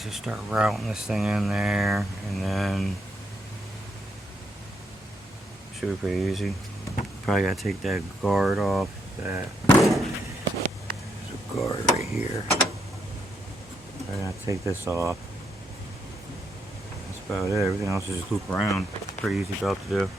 Let's just start routing this thing in there, and then should be pretty easy. Probably gotta take that guard off. There's a guard right here. I'm gonna take this off. That's about it. Everything else is just loop around. Pretty easy job to do.